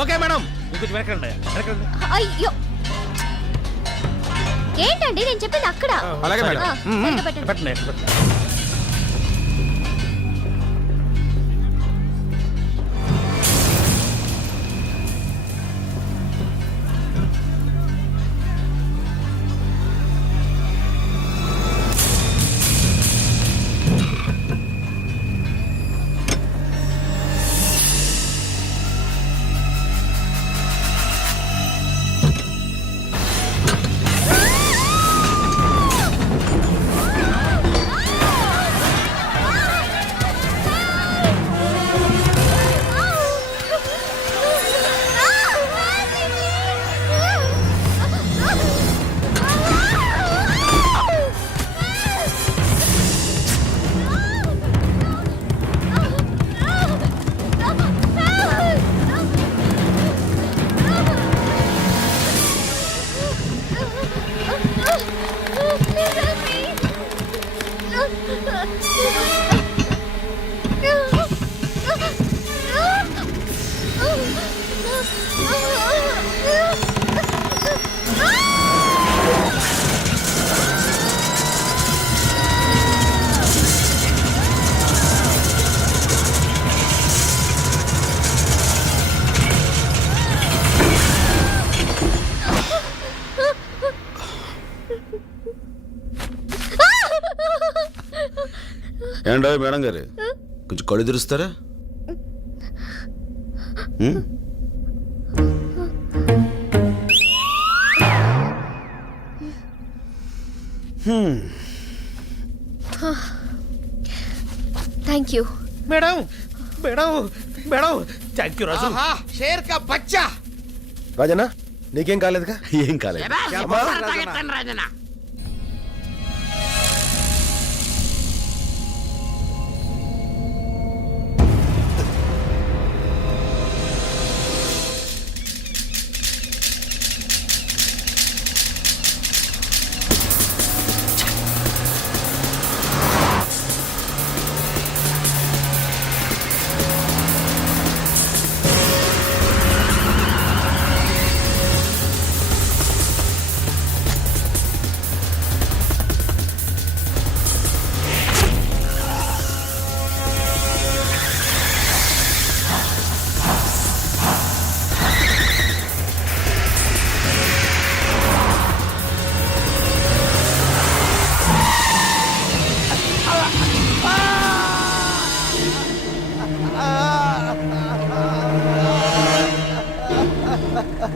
Okay madam ఇంకొంచెం వెనకండి. అయ్యో ఏంటండి నేను చెప్పింది అక్కడ. అలాగే మేడం. సరిగ్గా పెట్టండి. పెట్టండి. ఏంటో మేడం గారు కొంచెం కళ్ళు తెరుస్తారా? Thank you madam madam madam thank you Raju. షేర్ కా బచ్చా. రాజన్న నీకేం కాలేదుగా? ఏం కాలేదు. రాజనా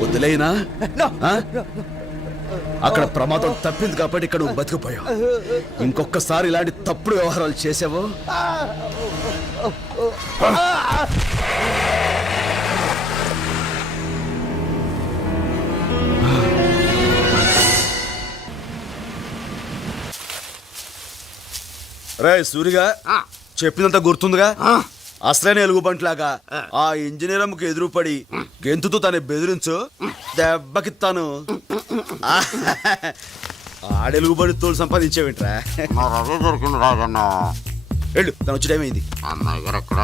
వదిలేనా? అక్కడ ప్రమాదం తప్పింది కాబట్టి ఇక్కడ నువ్వు బతికిపోయావు. ఇంకొకసారి ఇలాంటి తప్పుడు వ్యవహారాలు చేసావో రే సూరిగా చెప్పినంత గుర్తుందిగా? అసలైన ఎలుగుబంట్లాగా ఆ ఇంజనీర్ అమ్మకు ఎదురుపడి గెంతుతో తను బెదిరించు, దెబ్బకి తను ఆడెలుగుబడి తోలు సంపాదించేవింట్రా. అదే దొరికింది రాజన్న. వెళ్ళు, తను వచ్చి టైం అయింది. అమ్మాయి గారు ఎక్కడ?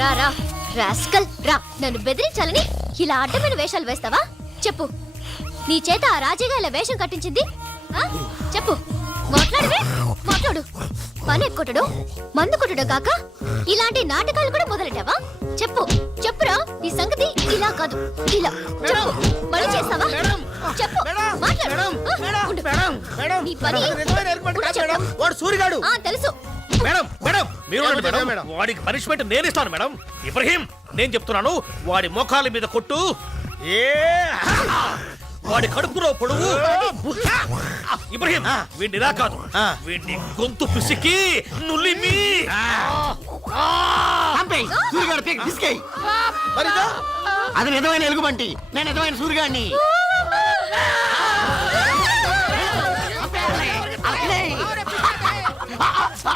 రా రా రాస్కల్ రా. నన్ను బెదిరించాలని ఇలా అడ్డమైన వేషాలు వేస్తావా? చెప్పు, నీ చేత ఆ రాజీగా ఇలా వేషం కట్టించింది? చెప్పు, మాట్లాడు. పని ఎక్కుటడు, మందు కొట్టడం కాక ఇలాంటి నాటకాలు కూడా మొదలెట్టావా? చెప్పురా, ఈ సంగతి ఇలా కాదు, ఇలా చెప్పు. మళ్ళీ చేస్తావా? చెప్పు, మాట్లాడు. నీ పని వాడు సూరిగాడు. తెలుసు మేడం మేడం మీరు మేడం, వాడికి పనిష్మెంట్ నేను ఇస్తాను మేడం. ఇబ్రహీం, నేను చెప్తున్నాను, వాడి మోకాల మీద కొట్టు. వాడి కడుపులో పొడుగు. ఇబ్రహీం, వీడిని ఇలా కాదు, వీడిని గొంతు పిసికి నులిమి. అది నిజమైన ఎలుగుబంటి, నేను నిజమైన సూర్యగాడిని.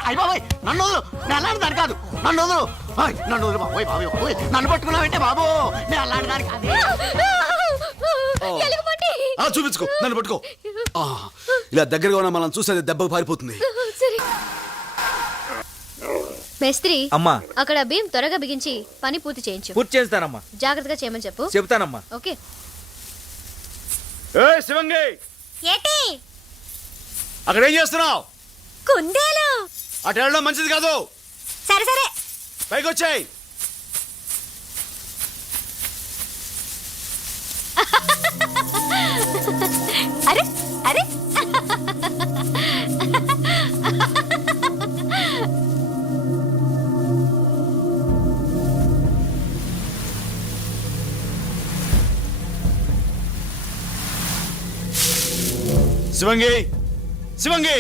అయ్యబాబోయ్, నన్ను వదులు. నేను అలాంటి దాని కాదు, నన్ను వదులు. నన్ను వదులు బాబోయ్. బాబోయ్ నన్ను పట్టుకున్నావంటే బాబు, నేను అలాంటి దాని కాదు. చూపించుకో, నన్ను పట్టుకో. ఇలా దగ్గరగా ఉన్న మనం చూసేది దెబ్బకు పారిపోతుంది. మేస్త్రి అమ్మా అక్కడ భీమ్ త్వరగా బిగించి పని పూర్తి చేయించు. పూర్తి చేస్తానమ్మా. జాగ్రత్తగా చేయమని చెప్పు. చెప్తానమ్మా. ఓకే. ఏయ్ శివంగి, ఏటి అక్కడ ఏం చేస్తున్నావు? కుందేలు. అటు వెళ్ళడం మంచిది కాదు. సరే సరే. పైకి వచ్చాయి. అరే అరే శివంగి, శివంగి,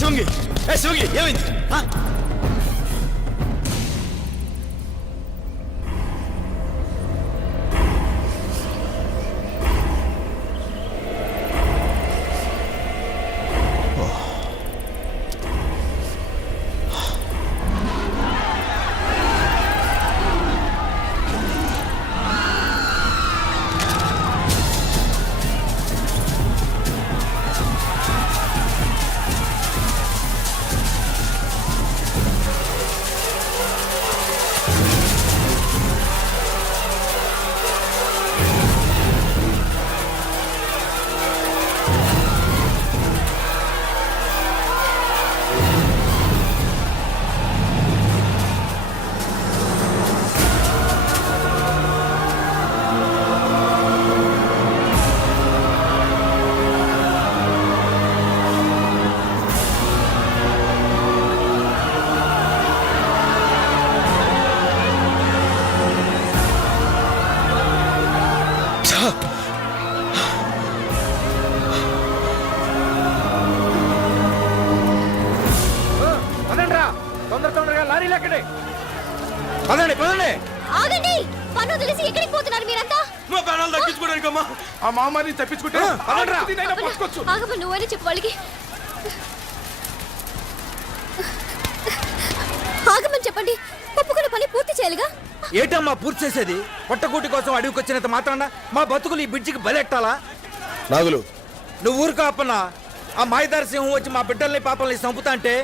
శివంగి, ఏ శివంగి, ఏమైంది? తొందరగా లారీలు ఎక్కండి. పదండి పదండి. ఆగండి. పన్ను తెలిసి ఎక్కడికి పోతున్నారు మీరంతా? మా ప్రాణాలు దక్కించుకోవడానికమ్మా. ఆ మామాని తప్పించుకుంటే ఆగమని నువ్వని చెప్పు వాళ్ళకి. ఆగమని చెప్పండి. ఒప్పుకున్న పని పూర్తి చేయాలిగా. ఏటమ్మా పూర్తి చేసేది? పొట్టకూటి కోసం అడవికి వచ్చినంత మాత్రాన మా బతుకులు ఈ బ్రిడ్జికి బలెట్టాలా? నాగులు, నువ్వు ఊరుకో అప్పన్నా. ఆ మాయదారి సింహం వచ్చి మా బిడ్డల్ని పాపల్ని చంపుతా అంటే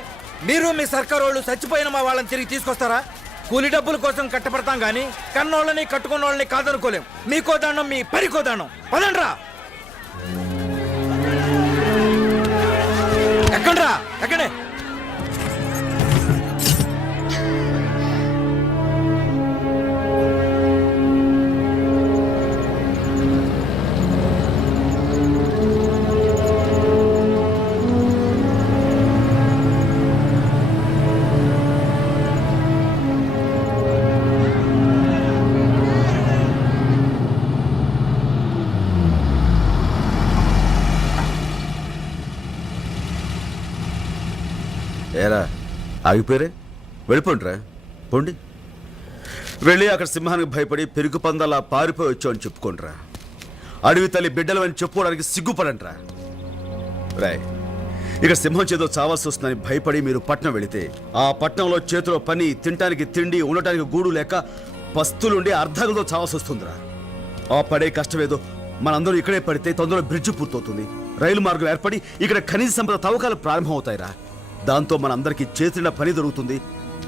మీరు మీ సర్కారు వాళ్ళు చచ్చిపోయిన మా వాళ్ళని తిరిగి తీసుకొస్తారా? కూలి డబ్బుల కోసం కట్టపడతాం గాని కన్నోళ్ళని కట్టుకున్న వాళ్ళని కాదనుకోలేం. మీకో దండం, మీ పరికో దండం. పదండ్రా. ఎక్కండ్రా, ఎక్కడే. ఏరా ఆగిపోయారే? వెళ్ళిపోండిరా, పోండి. వెళ్ళి అక్కడ సింహానికి భయపడి పెరుగు పందలా పారిపోయి వచ్చామని చెప్పుకోండిరా. అడవి తల్లి బిడ్డలు అని చెప్పుకోవడానికి సిగ్గుపడండిరా. రాయ్, ఇక సింహం చేతో చావాల్సి వస్తుందని భయపడి మీరు పట్నం వెళితే ఆ పట్నంలో చేతిలో పని, తినటానికి తిండి, ఉండటానికి గూడు లేక పస్తులుండి అర్ధగలతో చావాల్సి వస్తుందిరా. ఆ పడే కష్టమేదో మనందరూ ఇక్కడే పడితే తొందరలో బ్రిడ్జ్ పూర్తవుతుంది. రైలు మార్గం ఏర్పడి ఇక్కడ ఖనిజ సంపద తవ్వకాలు ప్రారంభమవుతాయిరా. దాంతో మనందరికీ చేతిన పని దొరుకుతుంది,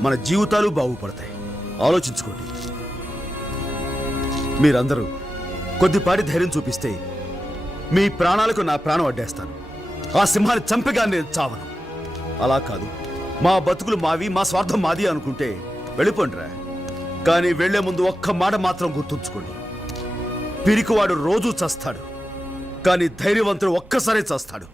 మన జీవితాలు బాగుపడతాయి. ఆలోచించుకోండి. మీరందరూ కొద్దిపాటి ధైర్యం చూపిస్తే మీ ప్రాణాలకు నా ప్రాణం అడ్డేస్తాను. ఆ సింహాన్ని చంపగా నేను చావను. అలా కాదు, మా బతుకులు మావి, మా స్వార్థం మాది అనుకుంటే వెళ్ళిపోండిరా. కానీ వెళ్లే ముందు ఒక్క మాట మాత్రం గుర్తుంచుకోండి. పిరికివాడు రోజూ చస్తాడు, కానీ ధైర్యవంతుడు ఒక్కసారే చస్తాడు.